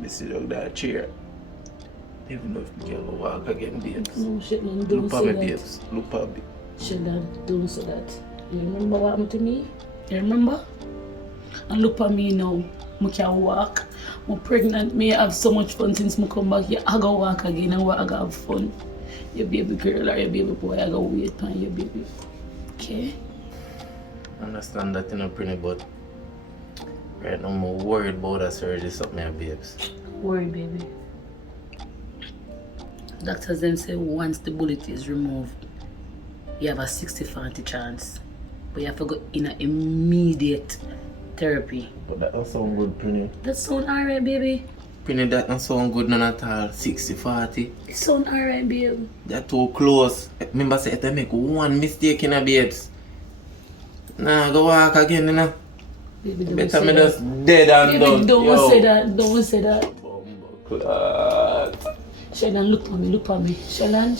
This is that chair. Even if we can walk again, babes. No, Sheldon, don't Look say at me, that. babes. Look at me. Sheldon, don't say that. You remember what happened to me? You remember? And look at me now. I can walk. I'm pregnant. Me have so much fun since I come back here. I go walk again and I go have fun. Your baby girl or your baby boy, I go wait on your baby. Okay? I understand that, you know, pretty, but right now I'm worried about that surgery, something, babes. Worry, baby. Doctors them say once the bullet is removed, you have a 60-40 chance. But you have to go in an immediate therapy. But that don't sound good, Prinny. That sound alright, baby. Prinny, that don't sound good none at all. 60-40. It sound alright, babe. They're too close. Remember, say if I make one mistake in a babes. Nah, go walk again, you know. Baby, don't Better say me that. just dead and Baby, done. don't say that. Don't say that. Bumbleclad. Sheldon, look at me. Look at me. Sheldon,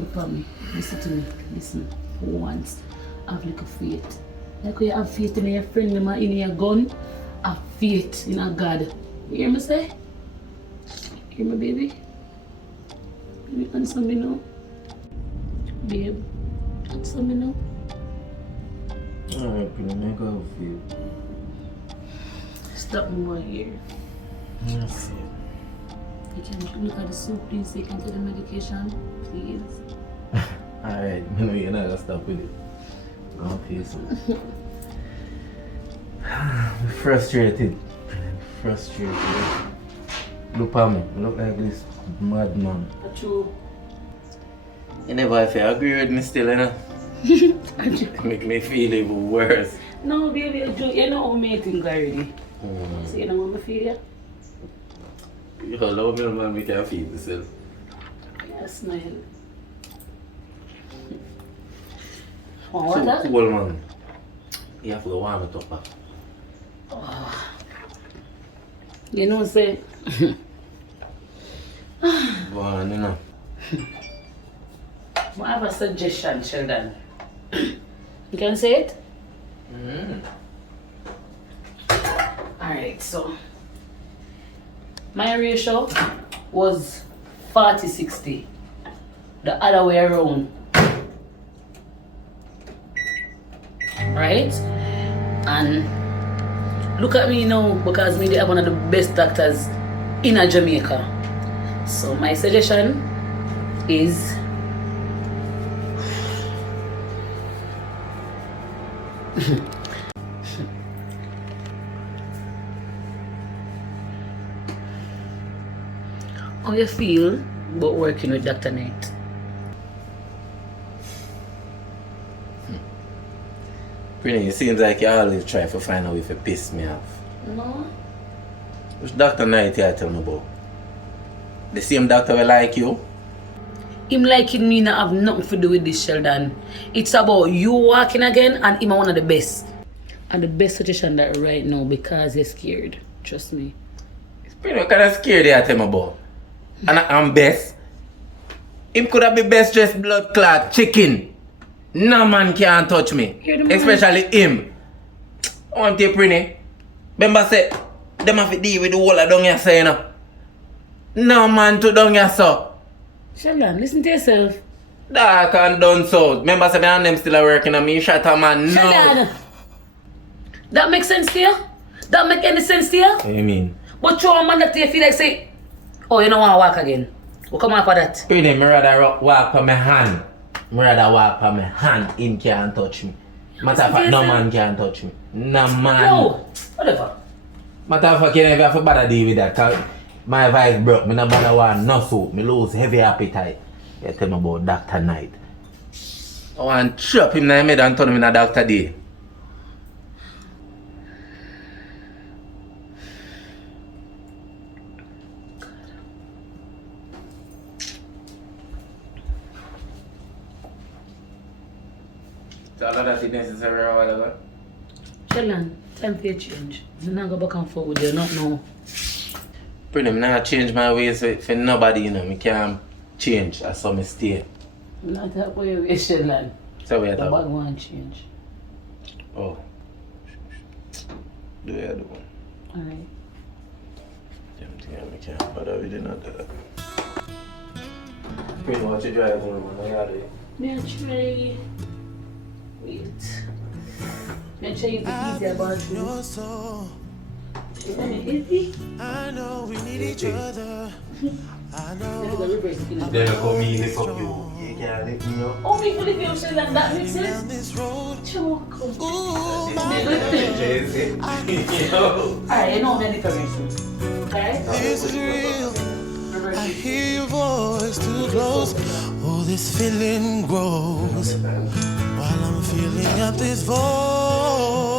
look at me. Listen to me. Listen. For once, have little faith. Like you have faith in your friend, in your gun, have faith in a God. You hear me say? Hear me, baby? Baby, answer me now. Babe, answer me now. Alright, Prinny, make go for you. Stop me right here. Yes. You can look at the soup, please. You can get the medication, please. Alright, I know you're not gonna stop with it. Go face it. I'm frustrated. Frustrated. Look at me. Look like this madman. True. You never have to agree with me still, you know? Make me feel even worse. No, baby, you know how me think already. So you know what I feel, yeah? You love me, man, we can feel yourself. Yeah, smile. So Water? cool, man. You have to go warm it up. You know, say, Go on, you know. I have a suggestion, Sheldon. You can say it? Alright, so my ratio was 40-60. The other way around. Right? And look at me now because me they are one of the best doctors in a Jamaica. So my suggestion is how you feel about working with Dr. Knight? Prinny, it seems like you always try to find a way to piss me off. No. Which Dr. Knight you tell me about? The same doctor will like you? Him liking me not have nothing to do with this, Sheldon. It's about you walking again and him one of the best. And the best suggestion that right now because you're scared. Trust me. Prinny, what kind of scared you tell me about? And I'm best. Him could have been best dressed blood clot chicken. No man can't touch me. You're the man. Especially him. I want you, Prinny. Remember say, them have to deal with the whole of down here, say, you know. No man to down here, so. Sheldon, listen to yourself. Dark and done so. Remember say, me and them still are working on me. Shut a man, no. Sheldon! That makes sense to you? That make any sense to you? What do you mean? But you a man that you feel like say, oh, you don't want to walk again. We'll come after that. Prinny, me rather walk on my hand. Me rather walk on my hand. Him can't touch me. Matter of fact, no man can touch me. No man. No, whatever. Matter of fact, you never have to bother deal with that. Cause my vice broke. Me no bother want no soup. Me lose heavy appetite. You tell me about Dr. Knight. I want to chop him in the head and turn him in a Dr. D. So all of that is necessary or whatever? Sheldon, time for a change. I'm not go back and forth with you, not now. Pretty, me not change my ways for nobody, you know. Me can't change. I saw me stay. I'm not that way away, Sheldon. So we The have bag to... won't change. Oh. Do you do one? Alright. can't bother with it not that. Pretty much you drive home, man. I got it. May I try? Wait. May I try it easier about you? Is that easy? I know we need each other. I know. Then I come in, lift up you. You can't lift me up. Oh, me for the view, say that makes Down sense. this road. Choke. Ooh, my Alright, you know the information. Okay? this is real. I hear your voice too close. Oh, this feeling grows while I'm feeling up this voice.